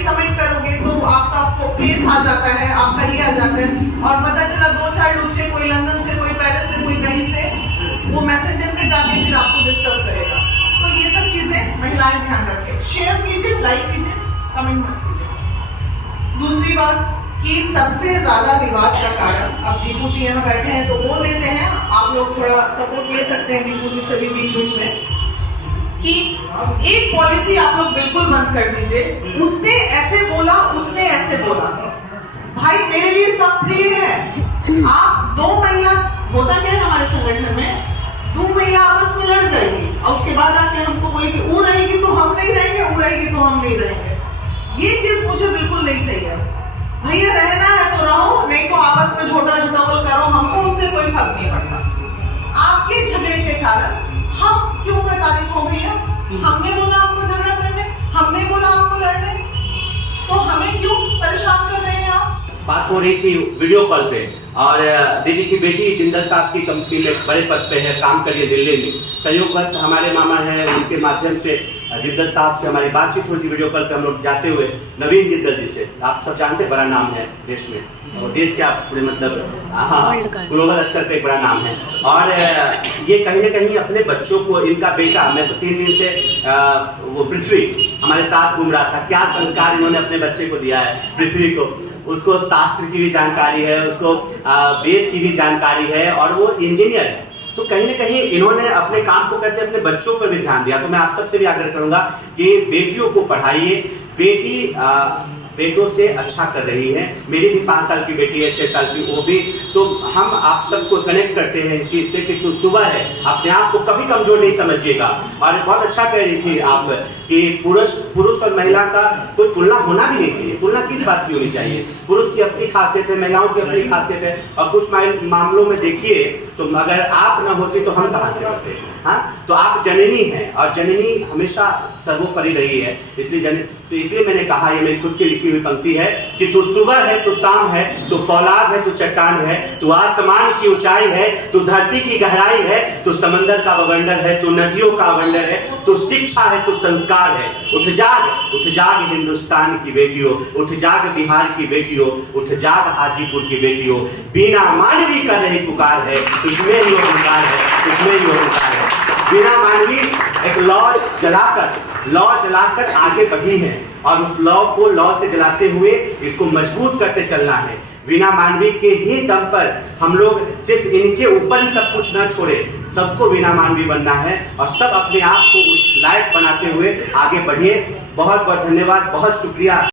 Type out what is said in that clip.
भी कमेंट करोगे तो आपका फेस आ जाता है, आपका ये आ जाता है, और पता चला 2-4 लुच्चे, कोई लंदन से, कोई पेरिस से, कोई कहीं से, वो मैसेंजर पे जाके फिर आपको डिस्टर्ब करेगा। तो ये सब चीजें महिलाएं ध्यान रखें। शेयर कीजिए, लाइक कीजिए, कमेंट मत कीजिए। दूसरी बात कि सबसे ज्यादा विवाद का कारण, अब दीपू जी यहाँ बैठे हैं तो बोल देते हैं, आप लोग थोड़ा सपोर्ट ले सकते हैं दीपू जी से भी बीच बीच में, कि एक पॉलिसी आप लोग बिल्कुल बंद कर दीजिए, उसने ऐसे बोला, उसने ऐसे बोला। भाई मेरे लिए सब प्रिय है। आप 2 महिला, होता क्या है हमारे संगठन में, 2 महिला आपस में लड़ जाएगी और उसके बाद आके हमको बोलेगी वो रहेगी तो हम नहीं रहेंगे, वो रहेगी तो हम नहीं रहेंगे। ये चीज मुझे बिल्कुल नहीं चाहिए। भैया रहना है तो रहो, नहीं तो आपस में झोटा झोटावल करो, हमको उससे कोई फर्क नहीं पड़ता। आपके झगड़े के कारण हम क्यों प्रताड़ित हो भैया? हमने बोला आपको झगड़ा करने, हमने बोला आपको लड़ने, तो हमें क्यों परेशान कर रहे हैं आप? बात हो रही थी वीडियो कॉल पे, और दीदी की बेटी जिंदल साहब की कंपनी में बड़े पद पे है, काम करिए दिल्ली में। संयोगवश हमारे मामा हैं, उनके माध्यम से जिंदल साहब से हमारी बातचीत हुई थी वीडियो कॉल पे, हम लोग जाते हुए नवीन जिंदल जी से। आप सब जानते हैं, बड़ा नाम है देश में, और देश क्या पूरे मतलब हाँ ग्लोबल स्तर पे एक बड़ा नाम है। और ये कहीं ना कहीं अपने बच्चों को, इनका बेटा, मैं तो 3 दिन से वो पृथ्वी हमारे साथ घूम रहा था, क्या संस्कार इन्होंने अपने बच्चे को दिया है पृथ्वी को। उसको शास्त्र की भी जानकारी है, उसको वेद की भी जानकारी है, और वो इंजीनियर है। तो कहीं ना कहीं इन्होंने अपने काम को करते अपने बच्चों पर भी ध्यान दिया। तो मैं आप सबसे भी आग्रह करूंगा कि बेटियों को पढ़ाइए। बेटी बेटों से अच्छा कर रही है। मेरी भी 5 साल की बेटी है, 6 साल की वो भी। तो हम आप सबको कनेक्ट करते हैं इस चीज से कि तू सुबह है, अपने आप को कभी कमजोर नहीं समझिएगा। और बहुत अच्छा कह रही थी आप कि पुरुष और महिला का कोई तुलना होना भी नहीं चाहिए। तुलना किस बात की होनी चाहिए? पुरुष की अपनी खासियत है, महिलाओं की अपनी खासियत है, और कुछ मामलों में देखिए तो अगर आप न होती तो हम कहाँ से होते। हाँ, तो आप जननी हैं, और जननी हमेशा सर्वोपरि रही है। इसलिए मैंने कहा, ये मेरी खुद की लिखी हुई पंक्ति है कि तू सुबह है, तू शाम है, तू फौलाद है, तू चट्टान है, तू आसमान की ऊंचाई है, तू धरती की गहराई है, तू समंदर का बवंडर है, तू नदियों का अवंडर है, तू शिक्षा है, तू संस्कार है। उठ जाग हिंदुस्तान की बेटियों, उठ जाग बिहार की बेटियों, उठ जाग हाजीपुर की बेटियों। बीना मानवी कर रही पुकार है, तुझमें ही ओंकार है, तुझमें ही ओंकार है। बीना मानवी एक लौ जलाकर आगे बढ़ी है, और उस लौ से जलाते हुए इसको मजबूत करते चलना है। वीणा मानवी के ही दम पर हम लोग सिर्फ इनके ऊपर ही सब कुछ न छोड़े, सबको वीणा मानवी बनना है, और सब अपने आप को उस लायक बनाते हुए आगे बढ़िए। बहुत बहुत धन्यवाद, बहुत शुक्रिया।